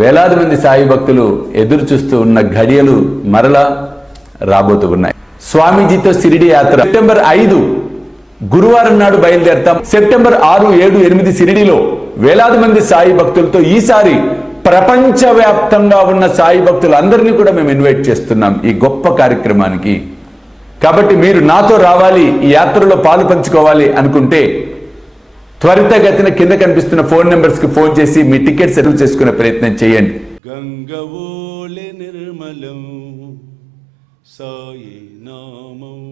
వేలాది మంది సాయి భక్తులు ఎదురు చూస్తూ ఉన్న ఘడియలు మరలా రాబోతూ ఉన్నాయి. స్వామీజీతో షిరిడి యాత్ర సెప్టెంబర్ 5 గురువారం నాడు బయలుదేరతాం. సెప్టెంబర్ 6, 7, 8 షిరిడిలో వేలాది మంది సాయి భక్తులతో ఈసారి ప్రపంచవ్యాప్తంగా ఉన్న సాయి భక్తులందరినీ కూడా మేము ఇన్వైట్ చేస్తున్నాం ఈ గొప్ప కార్యక్రమానికి. కాబట్టి మీరు నాతో రావాలి, ఈ యాత్రలో పాలు పంచుకోవాలి అనుకుంటే త్వరితగతిన కింద కనిపిస్తున్న ఫోన్ నెంబర్స్ కి ఫోన్ చేసి మీ టికెట్ సెటిల్ చేసుకునే ప్రయత్నం చేయండి. గంగవోలె నిర్మలం సాయి నామం,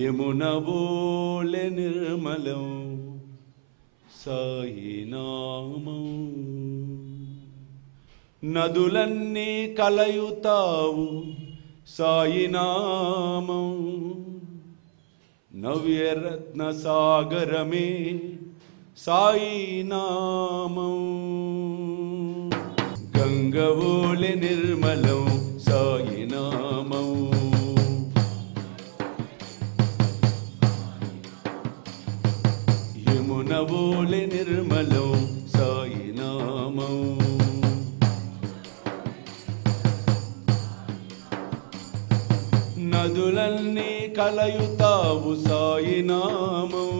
యమునవోలె నిర్మలం సాయి నామం, నదులన్నీ కలయుతావు సాయి నామం, నవ్యరత్న సాగరమే సాయి నామం. గంగవోలె నిర్మలం సాయి నామం, యమునవోలె నిర్మలం సాయి నామం, నదులన్నీ కలయుతావు సాయి నామం,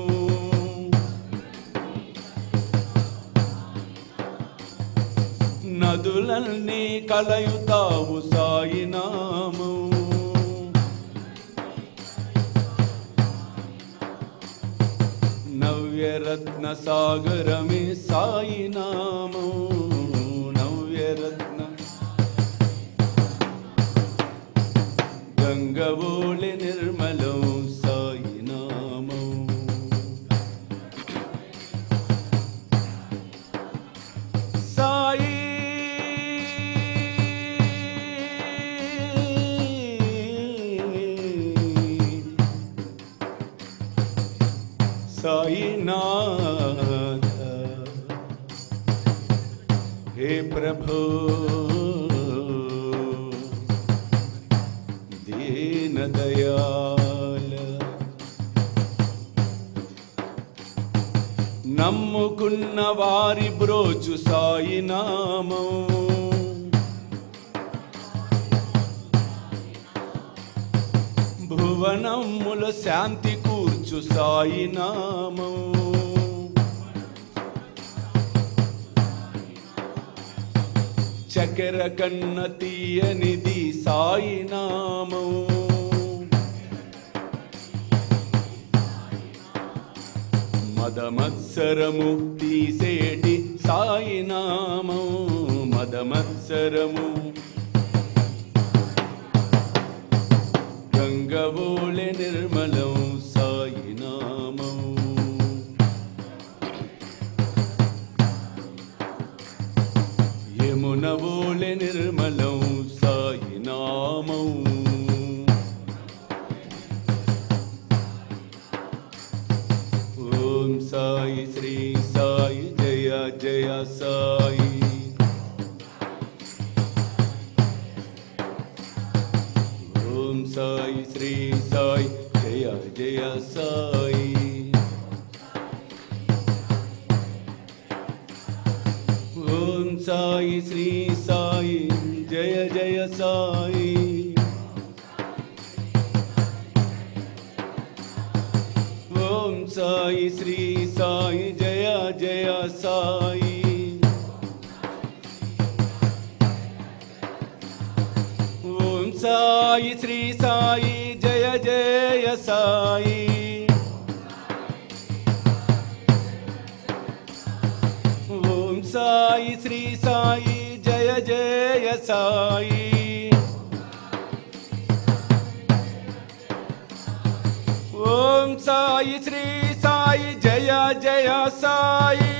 నదులన్నీ కలయుతావు సాయి నామం, నవ్యరత్న సాగరమే సాయి నామం, నవ్యరత్న గంగవోలె నిర్మలం సాయి నామం. సాయి సాయినాథ హే ప్రభు దీన దయాళ, నమ్ముకున్న వారి బ్రోచు సాయి నామం, భువనముల శాంతి కూర్చు సాయి నామం, చక్కెర కన్న తీయనిది సాయి నామం, మదమత్సరము తీసేటి సాయి నామం, మదమత్సరము గంగవోలె నిర్మలం సాయి నామం, యమునవోలె నిర్మలం సాయి నామం, ఓం సాయి శ్రీ సాయి జయ జయ సాయి, ఓం సాయి శ్రీ సాయి జయ జయ సాయి, ఓం సాయి శ్రీ సాయి జయ జయ సాయి, ఓం సాయి శ్రీ సాయి జయ జయ సాయి, ఓం సాయి శ్రీ సాయి జయ జయ సాయి, ఓం సాయి శ్రీ సాయి జయ జయ సాయి, ఓం సాయి శ్రీ సాయి జయ జయ సాయి,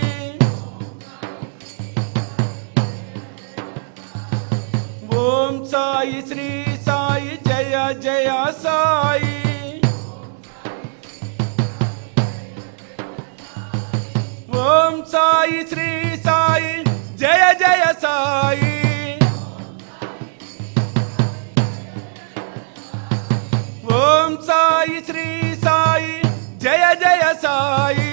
ఓం సాయి శ్రీ సాయి జయ జయ సాయి, ఓం సాయి శ్రీ సాయి జయ జయ సాయి, ఓం సాయి శ్రీ సాయి జయ జయ సాయి,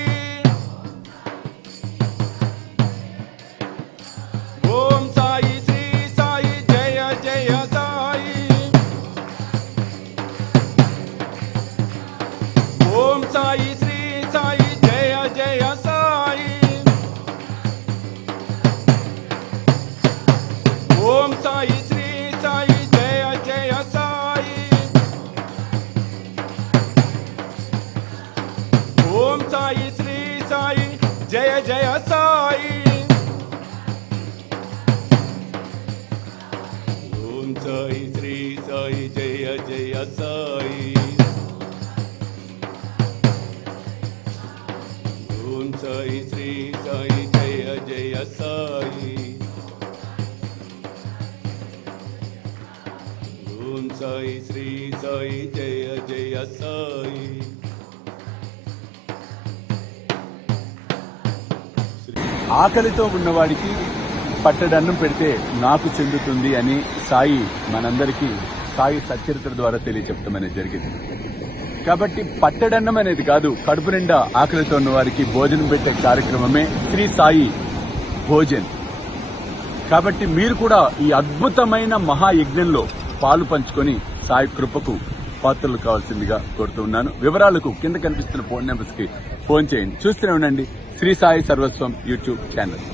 సాయి శ్రీ సాయి జయ జయ సాయి ఓం సాయి శ్రీ సాయి జయ జయ సాయి ఆకలితో ఉన్నవాడికి పట్టడన్నం పెడితే నాకు చెందుతుంది అని సాయి మనందరికీ సాయి సచ్చరిత్ర ద్వారా తెలియచెప్పడం అనేది జరిగింది. కాబట్టి పట్టడన్నం అనేది కాదు, కడుపు నిండా ఆకలితో ఉన్న వారికి భోజనం పెట్టే కార్యక్రమమే శ్రీ సాయి భోజన్. కాబట్టి మీరు కూడా ఈ అద్భుతమైన మహాయజ్ఞంలో పాలు పంచుకొని సాయి కృపకు పాత్రలు కావాల్సిందిగా కోరుతూ ఉన్నాను. వివరాలకు కింద కనిపిస్తున్న ఫోన్ నెంబర్స్ కి ఫోన్ చేయండి. చూస్తూనే ఉండండి శ్రీ సాయి సర్వస్వం యూట్యూబ్ ఛానల్.